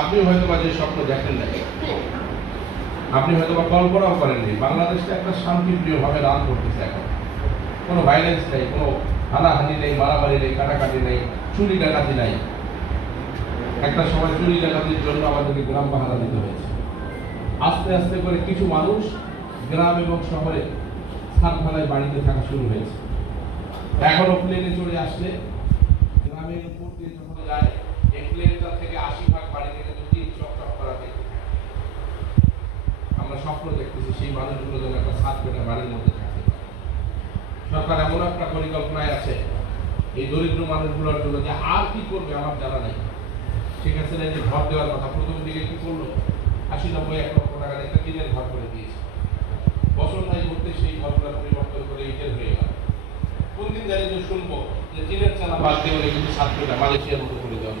আপনি হয়তো বা যে স্বপ্ন দেখেন নাই, আপনি হয়তো বা কল্পনাও করেননি। বাংলাদেশটা একটা শান্তিপ্রিয়ভাবে রান করতেছে এখন। কোনো ভাইলেন্স নেই, কোনো হানাহানি নেই, মারামারি নেই, কাটাকাটি নেই, চুরি ডাকাতি নাই। একটা সময় চুরি ডাকাতির জন্য আমাদেরকে গ্রাম পাহারা দিতে হয়েছে। আস্তে আস্তে করে কিছু মানুষ গ্রাম এবং শহরে স্থান ফেলায় বাড়িতে থাকা শুরু হয়েছে। এখনো প্লেনে চড়ে আসলে গ্রামের উপর দিয়ে যখন যায়, এই প্লেনটা থেকে 80 ভাগ বাড়িতে কিন্তু টিন চকচক করা দেখতে থাকে। আমরা স্বপ্ন দেখতেছি সেই মানুষগুলো যেন একটা ছাদ পেটা বাড়ির মধ্যে থাকতে পারে। সরকার এমন একটা পরিকল্পনায় আছে এই দরিদ্র মানুষগুলোর জন্য, যে আর কি করবে আমার জানা নেই। ঠিক আছে, যে ঘর দেওয়ার কথা প্রথম দিকে কি করলো, 80-90 লক্ষ টাকা একটা টিনের ঘর করে দিয়েছে। বছর নাই করতে সেই ঘরগুলো পরিবর্তন করে ইটের হয়ে গেল। কোন দিন জানি যে শুনবো যে টিনের চালা বাদ দিয়ে কিন্তু ছাদ পেটা মালয়েশিয়ার মতো করে দেওয়া